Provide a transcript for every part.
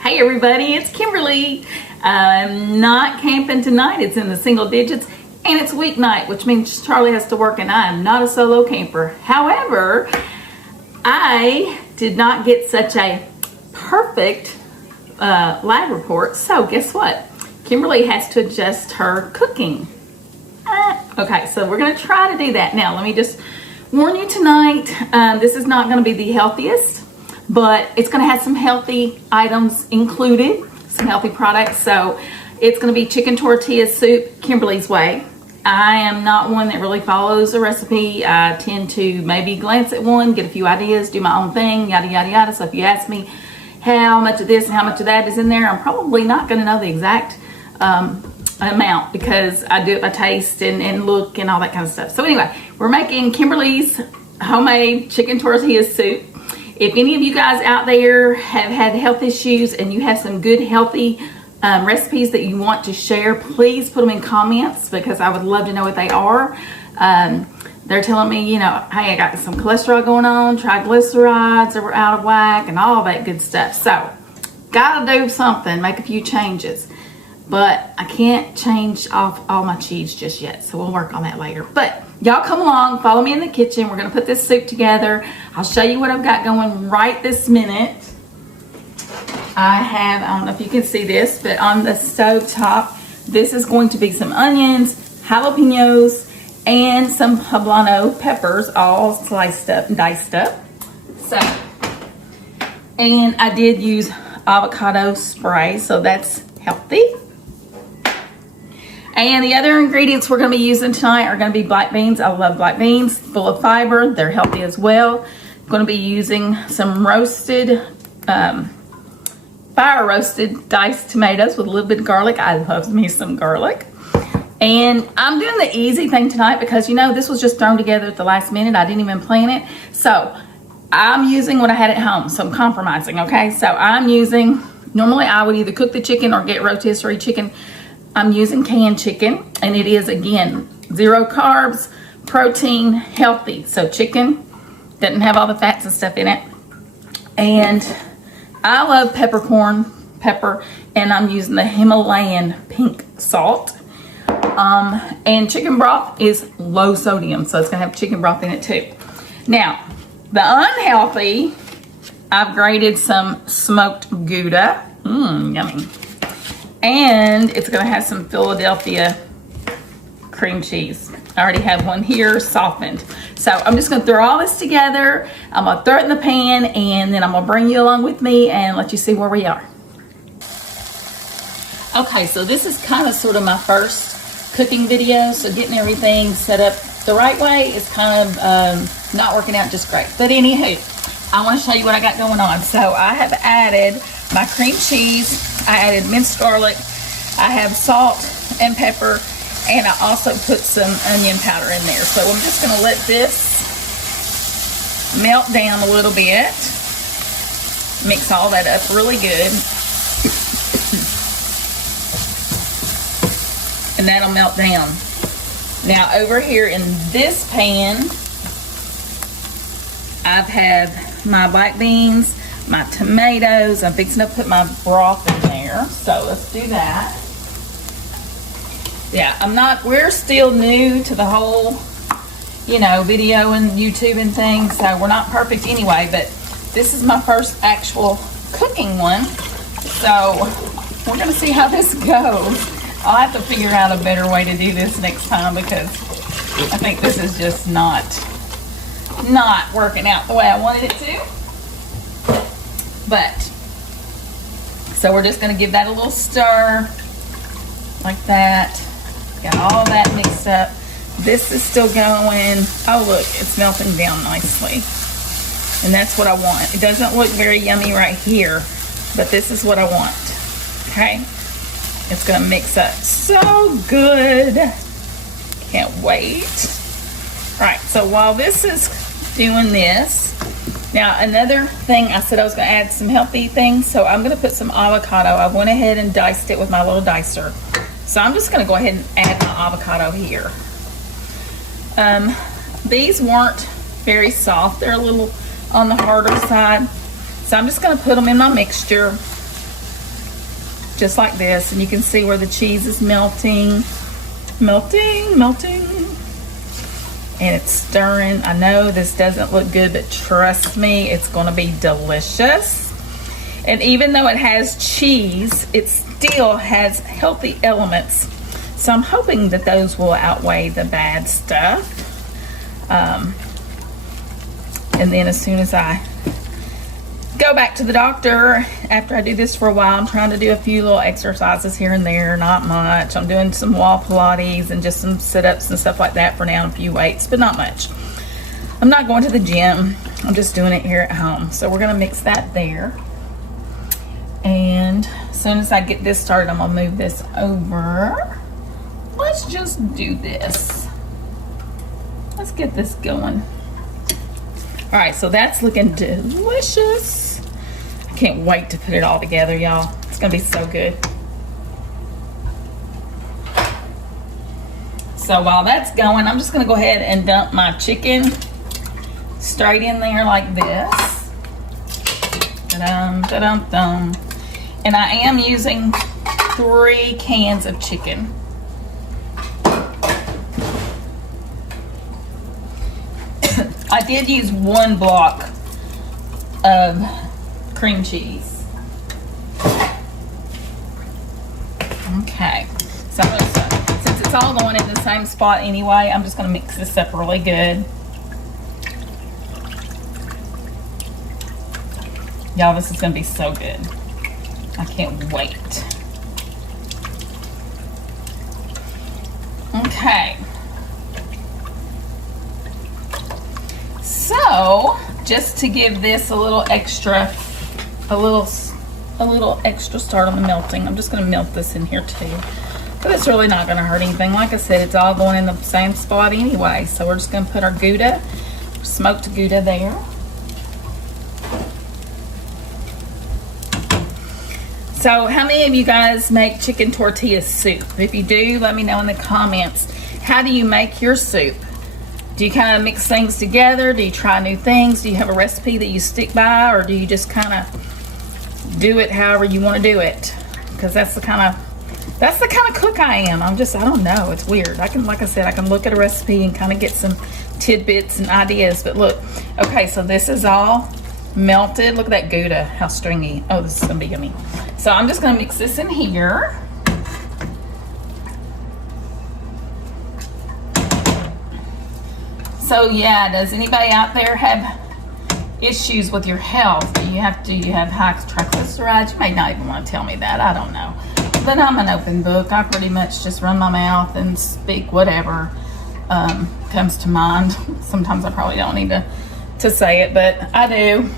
Hey everybody, it's Kimberly. I'm not camping tonight. It's in the single digits and it's weeknight, which means Charlie has to work and I am not a solo camper. However, I did not get such a perfect lab report, so guess what? Kimberly has to adjust her cooking. Okay, so we're going to try to do that. Now, let me just warn you tonight, this is not going to be the healthiest, but it's going to have some healthy items included, some healthy products. So it's going to be chicken tortilla soup, Kimberly's way. I am not one that really follows a recipe. I tend to maybe glance at one, get a few ideas, do my own thing, yada, yada, yada. So if you ask me how much of this and how much of that is in there, I'm probably not going to know the exact amount because I do it by taste and look and all that kind of stuff. So anyway, we're making Kimberly's homemade chicken tortilla soup. If any of you guys out there have had health issues and you have some good healthy recipes that you want to share, please put them in comments because I would love to know what they are. They're telling me, you know, hey, I got some cholesterol going on, triglycerides are out of whack and all that good stuff. So gotta do something, make a few changes. But I can't change off all my cheese just yet, so we'll work on that later. But y'all come along, follow me in the kitchen. We're gonna put this soup together. I'll show you what I've got going right this minute. I don't know if you can see this, but on the stove top, this is going to be some onions, jalapenos, and some poblano peppers, all sliced up and diced up. So, and I did use avocado spray, so that's healthy. And the other ingredients we're going to be using tonight are going to be black beans. I love black beans, full of fiber. They're healthy as well. I'm going to be using some roasted, fire roasted diced tomatoes with a little bit of garlic. I love me some garlic. And I'm doing the easy thing tonight because, you know, this was just thrown together at the last minute. I didn't even plan it. So I'm using what I had at home. So I'm compromising, okay? So I'm using, normally I would either cook the chicken or get rotisserie chicken. I'm using canned chicken, and it is, again, 0 carbs, protein, healthy. So chicken doesn't have all the fats and stuff in it. And I love pepper, and I'm using the Himalayan pink salt. And chicken broth is low sodium, so it's gonna have chicken broth in it too. Now, the unhealthy, I've grated some smoked Gouda. Yummy. And it's gonna have some Philadelphia cream cheese. I already have one here softened. So I'm just gonna throw all this together. I'm gonna throw it in the pan and then I'm gonna bring you along with me and let you see where we are. Okay, so this is kind of sort of my first cooking video. So getting everything set up the right way is kind of not working out just great. But anywho, I wanna show you what I got going on. So I have added my cream cheese, I added minced garlic, I have salt and pepper, and I also put some onion powder in there. So I'm just gonna let this melt down a little bit. Mix all that up really good. And that'll melt down. Now over here in this pan, I've had my black beans, my tomatoes. I'm fixing to put my broth in there. So let's do that. Yeah, we're still new to the whole, you know, video and YouTube and things. So we're not perfect anyway, but this is my first actual cooking one. So we're gonna see how this goes. I'll have to figure out a better way to do this next time because I think this is just not working out the way I wanted it to. But, so we're just going to give that a little stir, like that. Got all that mixed up. This is still going. Oh, look, it's melting down nicely. And that's what I want. It doesn't look very yummy right here, but this is what I want, okay? It's going to mix up so good. Can't wait. All right, so while this is doing this, now another thing, I said I was going to add some healthy things, so I'm going to put some avocado. I went ahead and diced it with my little dicer. So I'm just going to go ahead and add my avocado here. These weren't very soft. They're a little on the harder side. So I'm just going to put them in my mixture. just like this, and you can see where the cheese is melting, melting. And it's stirring. I know this doesn't look good, but trust me, it's gonna be delicious. And even though it has cheese, it still has healthy elements. So I'm hoping that those will outweigh the bad stuff. And then as soon as I go back to the doctor, after I do this for a while, I'm trying to do a few little exercises here and there, not much. I'm doing some wall Pilates and just some sit-ups and stuff like that for now, and a few weights, but not much. I'm not going to the gym. I'm just doing it here at home. So we're gonna mix that there. And as soon as I get this started, I'm gonna move this over. Let's just do this. Let's get this going. All right, so that's looking delicious. I can't wait to put it all together, y'all. It's gonna be so good. So while that's going, I'm just gonna go ahead and dump my chicken straight in there like this. Da-dum, da-dum, dum. And I am using 3 cans of chicken. I did use 1 block of cream cheese. Okay, so since it's all going in the same spot anyway, I'm just gonna mix this up really good. Y'all, this is gonna be so good. I can't wait. Okay. So, just to give this a little extra start on the melting, I'm just gonna melt this in here too. But it's really not gonna hurt anything. Like I said, it's all going in the same spot anyway. So we're just gonna put our Gouda, smoked Gouda there. So how many of you guys make chicken tortilla soup? If you do, let me know in the comments. How do you make your soup? Do you kind of mix things together? Do you try new things? Do you have a recipe that you stick by, or do you just kind of do it however you want to do it? Because that's the kind of cook I am. I don't know. It's weird. Like I said, I can look at a recipe and kind of get some tidbits and ideas. But look, okay, so this is all melted. Look at that Gouda, how stringy. Oh, this is gonna be yummy. So I'm just gonna mix this in here. So yeah, does anybody out there have issues with your health? Do you have high triglycerides? You may not even want to tell me that. I don't know. But I'm an open book. I pretty much just run my mouth and speak whatever comes to mind. Sometimes I probably don't need to say it, but I do.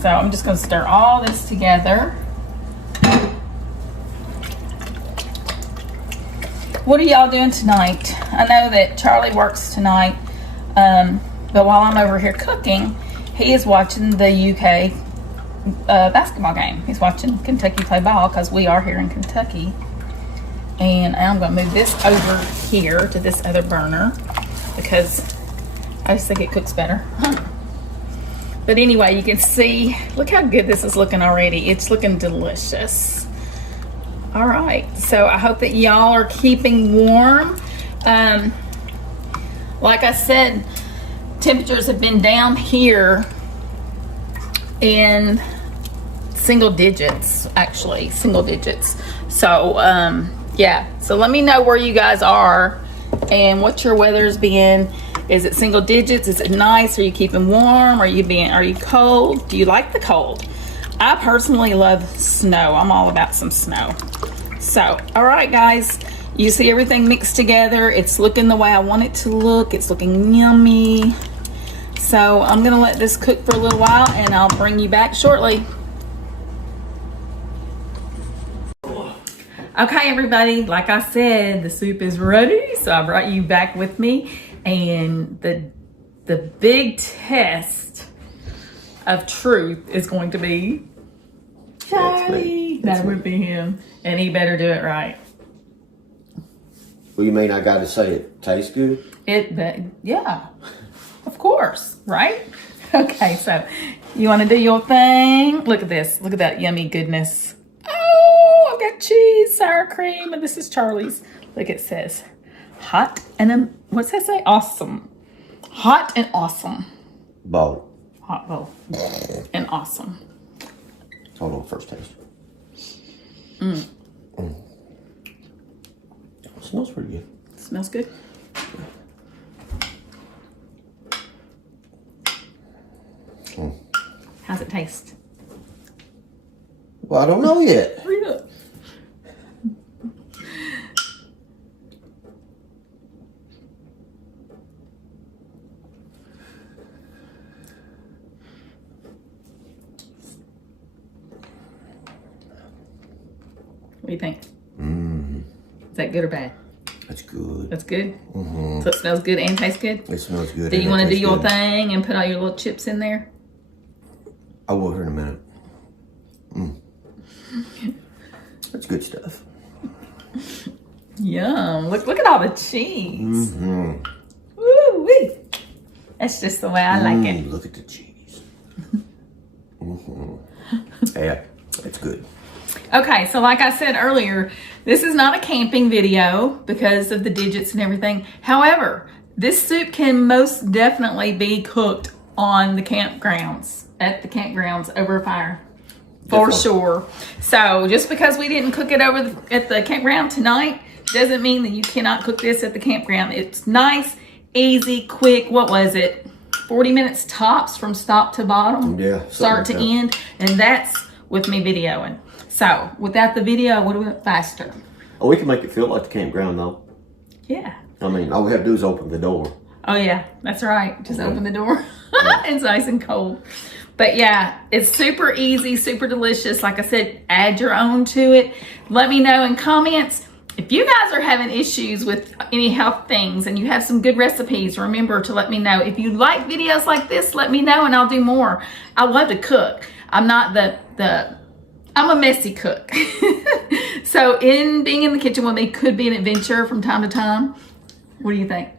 So I'm just going to stir all this together. What are y'all doing tonight? I know that Charlie works tonight, but while I'm over here cooking, he is watching the UK basketball game. He's watching Kentucky play ball because we are here in Kentucky. And I'm going to move this over here to this other burner because I just think it cooks better. But anyway, you can see, look how good this is looking already. It's looking delicious. All right, so I hope that y'all are keeping warm. Like I said, temperatures have been down here in single digits, actually, single digits. So, yeah, so let me know where you guys are and what your weather's been. Is it single digits? Is it nice? Are you keeping warm? Are you cold? Do you like the cold? I personally love snow. I'm all about some snow. So, all right, guys, you see everything mixed together. It's looking the way I want it to look. It's looking yummy. So I'm gonna let this cook for a little while and I'll bring you back shortly. Okay, everybody, like I said, the soup is ready. So I brought you back with me. And the big test of truth is going to be Charlie. That would be him. And he better do it right. What do you mean I got to say it tastes good? Yeah, of course, right? Okay, so you want to do your thing? Look at this. Look at that yummy goodness. Oh, mac and cheese, sour cream, and this is Charlie's. Look, it says hot and what's that say? Awesome. Hot and awesome. Bowl. Hot bowl. And awesome. Hold on, first taste. It smells pretty good. Smells good. How's it taste? Well, I don't know yet. Hurry up. What do you think? Is that good or bad? That's good. That's good? So it smells good and tastes good? It smells good. Do you want to do your thing and put all your little chips in there? I will here in a minute. That's good stuff. Yum. Look at all the cheese. Woo-wee. That's just the way I like it. Look at the cheese. Yeah, it's good. Okay, so like I said earlier, this is not a camping video because of the digits and everything. However, this soup can most definitely be cooked on the campgrounds, at the campgrounds over a fire. For sure. So just because we didn't cook it over at the campground tonight doesn't mean that you cannot cook this at the campground. It's nice, easy, quick. What was it? 40 minutes tops from top to bottom. Yeah. Start to end. And that's with me videoing. So without the video, I would have went faster. Oh, we can make it feel like the campground though. Yeah. I mean, all we have to do is open the door. Oh yeah, that's right. Just open the door. It's nice and cold. But yeah, it's super easy, super delicious. Like I said, add your own to it. Let me know in comments. If you guys are having issues with any health things and you have some good recipes, remember to let me know. If you like videos like this, let me know and I'll do more. I love to cook. I'm not I'm a messy cook. So being in the kitchen with me could be an adventure from time to time. What do you think?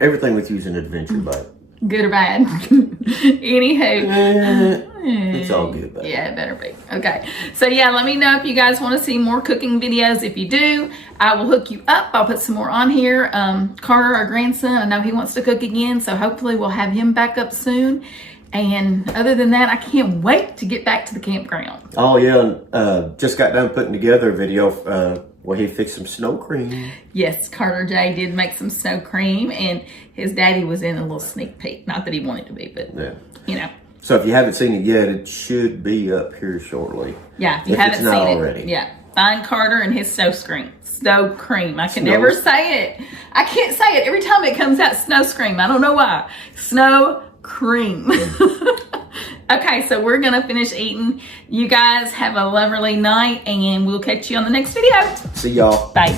Everything with you is an adventure, but good or bad. Anywho. It's all good, babe. Yeah, it better be. Okay. So yeah, let me know if you guys want to see more cooking videos. If you do, I will hook you up. I'll put some more on here. Carter, our grandson, I know he wants to cook again, so hopefully we'll have him back up soon. And other than that, I can't wait to get back to the campground. Oh yeah, just got done putting together a video where he fixed some snow cream. Yes, Carter J did make some snow cream, and his daddy was in a little sneak peek. Not that he wanted to be, but yeah, you know. So if you haven't seen it yet, it should be up here shortly. Yeah, if you haven't seen it already. Yeah, find Carter and his snow cream. Snow cream. I can never say it. I can't say it every time it comes out. Snow cream. I don't know why. Snow cream. Okay, so we're gonna finish eating. You guys have a lovely night, and we'll catch you on the next video. See y'all. Bye.